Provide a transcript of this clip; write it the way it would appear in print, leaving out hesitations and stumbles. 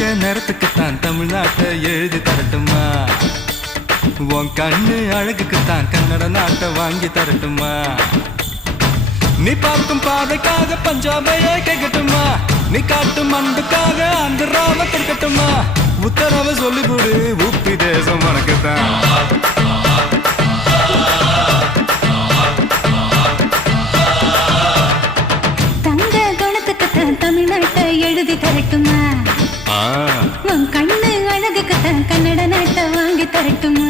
தங்க நிறத்துக்குத்தான் தமிழ்நாட்டை எழுதி தரட்டுமா? உன் கண்ணு அழகுக்குத்தான் கன்னட நாட்டை வாங்கி தரட்டுமா? நீ பார்க்கும் பார்வைக்காக பஞ்சாபையே கேட்கட்டுமா? நீ காட்டும் அன்புக்காக ஆந்திராவை கேட்கட்டுமா? உத்தரவு சொல்லிவிடு, உப்பி தேசம் உனக்குத்தான். தங்க குணத்துக்குத்தான் தமிழ்நாட்டை எழுதி தரட்டுமா? உன் கண்ணு அழகுக்குத்தான் கன்னட நாட்டை வாங்கி தரட்டுமா?